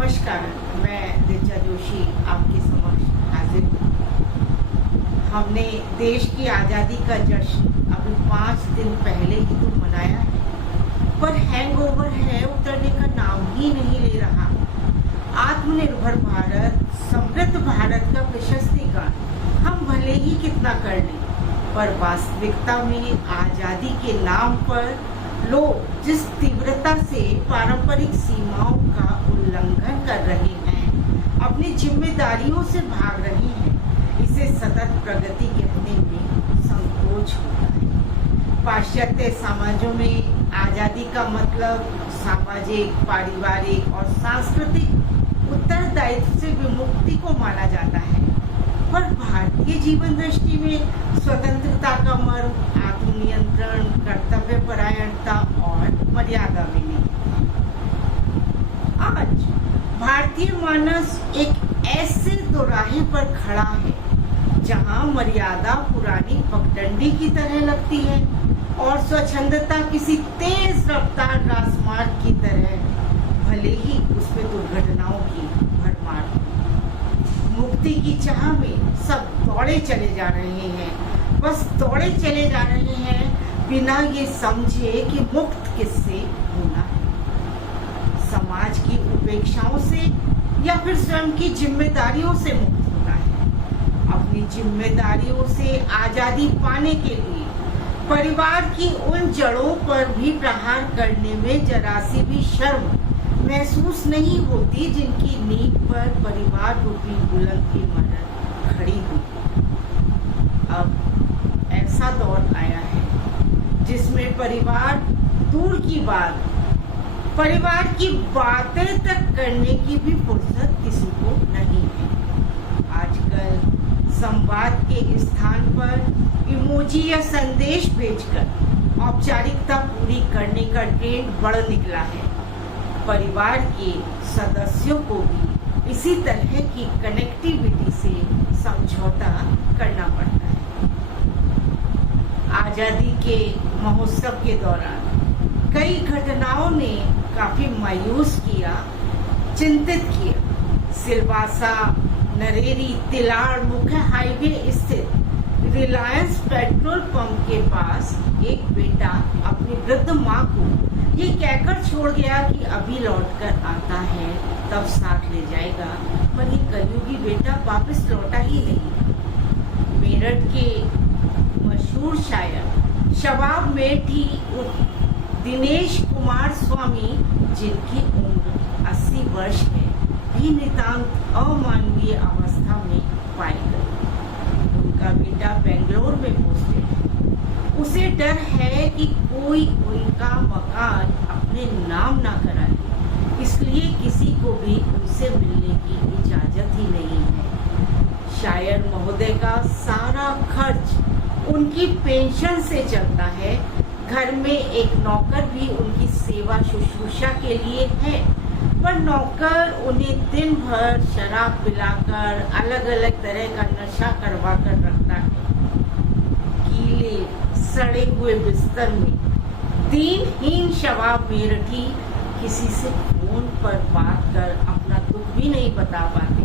नमस्कार, मैं ऋचा जोशी आपके समक्ष हाजिर हूँ। हमने देश की आज़ादी का जश्न अभी 5 दिन पहले ही तो मनाया है, पर हैंगओवर है उतरने का नाम ही नहीं ले रहा। आत्मनिर्भर भारत, समृद्ध भारत का प्रशस्तिकरण हम भले ही कितना कर लें, पर वास्तविकता में आज़ादी के नाम पर लोग जिस तीव्रता से पारंपरिक सीमाओं का उल्लंघन कर रहे हैं, अपनी जिम्मेदारियों से भाग रहे हैं, इसे सतत प्रगति कहने में संकोच होता है। पाश्चात्य समाजों में आज़ादी का मतलब सामाजिक, पारिवारिक और सांस्कृतिक उत्तरदायित्व से विमुक्ति को माना जाता है, पर भारतीय जीवन दृष्टि में स्वतंत्रता का मर्म आत्मनियंत्रण, कर्तव्य परायणता और मर्यादा में नहीं। आज भारतीय मानस एक ऐसे दोराहे पर खड़ा है जहां मर्यादा पुरानी पगडंडी की तरह लगती है और स्वच्छंदता किसी तेज रफ्तार राजमार्ग की तरह, भले ही उसमें दुर्घटनाओं की भरमार हो। मुक्ति की चाह में सब दौड़े चले जा रहे हैं, बस दौड़े चले जा रहे हैं बिना ये समझे कि मुक्त किससे होना है, समाज की उपेक्षाओं से या फिर स्वयं की जिम्मेदारियों से मुक्त होना है। अपनी जिम्मेदारियों से आजादी पाने के लिए परिवार की उन जड़ों पर भी प्रहार करने में जरा सी भी शर्म महसूस नहीं होती जिनकी नींव पर परिवार रूपी बुलंद इमारत खड़ी हुई। अब ऐसा दौर आया है जिसमें परिवार दूर की बात, परिवार की बातें तक करने की भी फुर्सत किसी को नहीं है। आजकल संवाद के स्थान पर इमोजी या संदेश भेजकर औपचारिकता पूरी करने का ट्रेंड बढ़ निकला है। परिवार के सदस्यों को भी इसी तरह की कनेक्टिविटी से समझौता करना पड़ता है। आजादी के महोत्सव के दौरान कई घटनाओं ने काफी मायूस किया, चिंतित किया। सिलवासा, नरेरी, तिलाड़ मुख्य हाईवे स्थित रिलायंस पेट्रोल पंप के पास एक बेटा अपनी वृद्ध माँ को ये कहकर छोड़ गया कि अभी लौटकर आता है तब साथ ले जाएगा, पर ये कलयुगी बेटा वापस लौटा ही नहीं। मेरठ के मशहूर शायर शबाब मेठी दिनेश कुमार स्वामी, जिनकी उम्र 80 वर्ष है, भी नितांत अमानवीय अवस्था में पाई गई। उनका बेटा बेंगलोर में पोस्टेड है। उसे डर है कि कोई उनका मकान अपने नाम ना कराए, इसलिए किसी को भी उनसे मिलने की इजाजत ही नहीं है। शायर महोदय का सारा खर्च उनकी पेंशन से चलता है। घर में एक नौकर भी उनकी सेवा शुश्रूषा के लिए है, पर नौकर उन्हें दिन भर शराब पिलाकर अलग अलग तरह का नशा करवा कर रखता है। गीले सड़े हुए बिस्तर में दीनहीन शबाब मेरठी किसी से फोन पर बात कर अपना दुख भी नहीं बता पाते,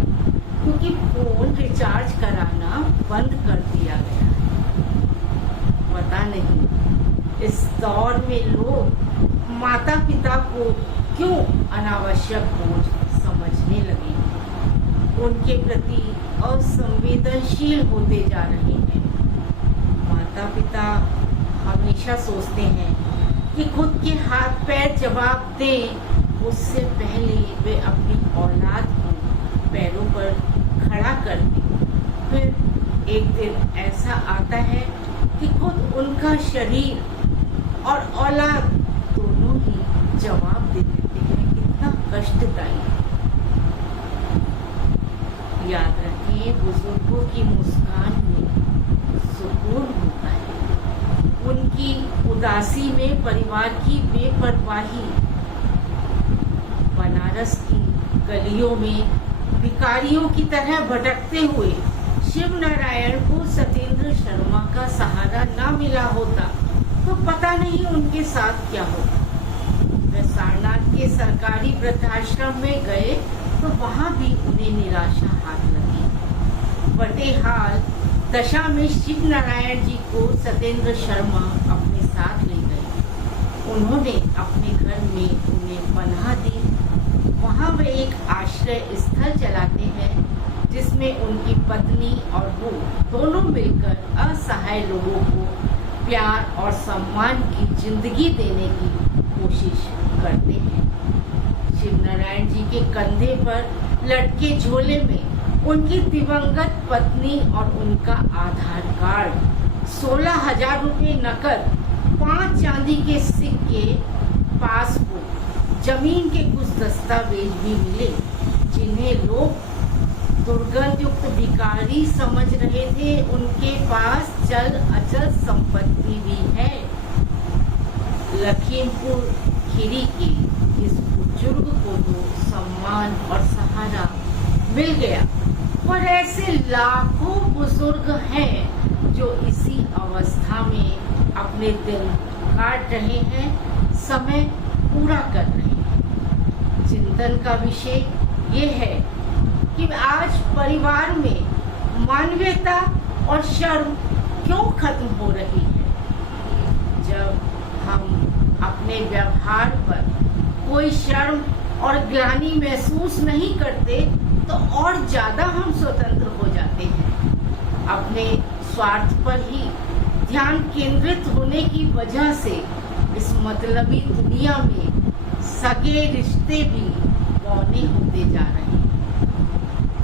क्योंकि फोन रिचार्ज कराना बंद कर दिया गया है। पता नहीं इस दौर में लोग माता पिता को क्यों अनावश्यक बोझ समझने लगे, उनके प्रति असंवेदनशील होते जा रहे हैं। माता पिता हमेशा सोचते हैं कि खुद के हाथ पैर जवाब दें, उससे पहले वे अपनी औलाद को पैरों पर खड़ा कर दें। फिर एक दिन ऐसा आता है कि खुद उनका शरीर और औलाद दोनों ही जवाब दे देते हैं। कितना कष्टदायी। याद रखें, बुजुर्गों की मुस्कान में सुकून होता है, उनकी उदासी में परिवार की बेपरवाही। बनारस की गलियों में भिखारियों की तरह भटकते हुए शिव नारायण को सत्येंद्र शर्मा का सहारा ना मिला होता तो पता नहीं उनके साथ क्या होता। वे सारनाथ के सरकारी वृद्धाश्रम में गए तो वहां भी उन्हें निराशा हाथ लगी। बटेहाल दशा में शिव नारायण जी को सत्येंद्र शर्मा अपने साथ ले गए। उन्होंने अपने घर में उन्हें पनाह दी। वहाँ वे एक आश्रय स्थल चलाते हैं जिसमें उनकी पत्नी और वो दोनों मिलकर असहाय लोगों को प्यार और सम्मान की जिंदगी देने की कोशिश करते हैं। शिव नारायण जी के कंधे पर लटके झोले में उनकी दिवंगत पत्नी और उनका आधार कार्ड, 16,000 रुपये नकद, 5 चांदी के सिक्के, पासबुक, जमीन के कुछ दस्तावेज भी मिले जिन्हें लोग दुर्गंध युक्त भिखारी समझ रहे थे। उनके पास चल अचल संपत्ति भी है। लखीमपुर खीरी के इस बुजुर्ग को तो सम्मान और सहारा मिल गया, पर ऐसे लाखों बुजुर्ग हैं जो इसी अवस्था में अपने दिन काट रहे हैं, समय पूरा कर रहे हैं। चिंतन का विषय ये है कि आज परिवार में मानवीयता और शर्म क्यों खत्म हो रही है। जब हम अपने व्यवहार पर कोई शर्म और ग्लानि महसूस नहीं करते तो और ज्यादा हम स्वतंत्र हो जाते हैं। अपने स्वार्थ पर ही ध्यान केंद्रित होने की वजह से इस मतलबी दुनिया में सगे रिश्ते भी बौने होते जा रहे हैं।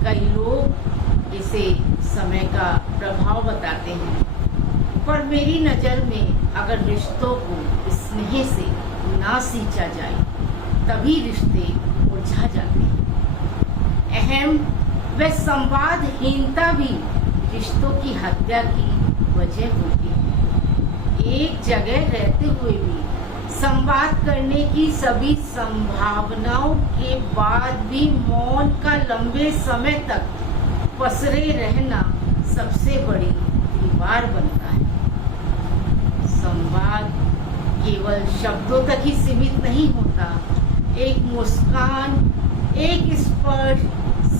कई लोग इसे समय का प्रभाव बताते हैं, पर मेरी नज़र में अगर रिश्तों को स्नेह से ना सींचा जाए तभी रिश्ते उलझा जाते हैं। अहम व संवादहीनता भी रिश्तों की हत्या की वजह होती है। एक जगह रहते हुए भी संवाद करने की सभी संभावनाओं के बाद भी मौन का लंबे समय तक पसरे रहना सबसे बड़ी दीवार बनता है। संवाद केवल शब्दों तक ही सीमित नहीं होता। एक मुस्कान, एक स्पर्श,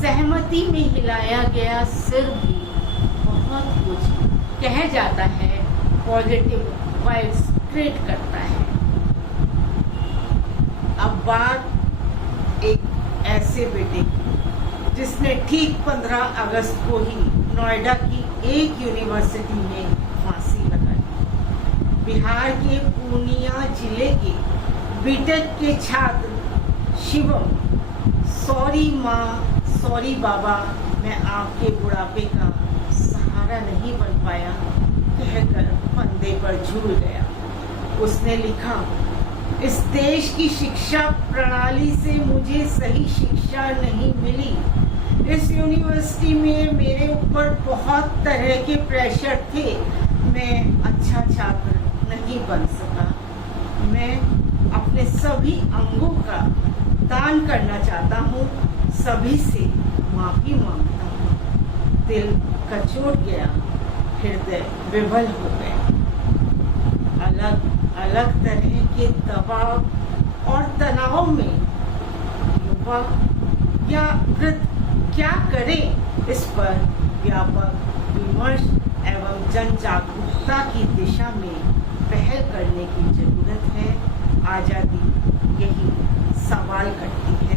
सहमति में हिलाया गया सिर भी बहुत कुछ कह जाता है, पॉजिटिव वाइब्स क्रिएट करता है। अब बात एक ऐसे बेटे की जिसने ठीक 15 अगस्त को ही नोएडा की एक यूनिवर्सिटी में फांसी लगाई। बिहार के पूर्णिया जिले के बीटेक के छात्र शिवम, सॉरी माँ, सॉरी बाबा, मैं आपके बुढ़ापे का सहारा नहीं बन पाया कहकर फंदे पर झूल गया। उसने लिखा, इस देश की शिक्षा प्रणाली से मुझे सही शिक्षा नहीं मिली। इस यूनिवर्सिटी में मेरे ऊपर बहुत तरह के प्रेशर थे। मैं अच्छा छात्र नहीं बन सका। मैं अपने सभी अंगों का दान करना चाहता हूँ। सभी से माफी मांगता हूँ। दिल कचोट गया, हृदय विवल हो गया। अलग अलग तरह के दबाव और तनाव में युवा या वृद्ध क्या करे, इस पर व्यापक विमर्श एवं जन जागरूकता की दिशा में पहल करने की जरूरत है। आजादी यही सवाल करती है।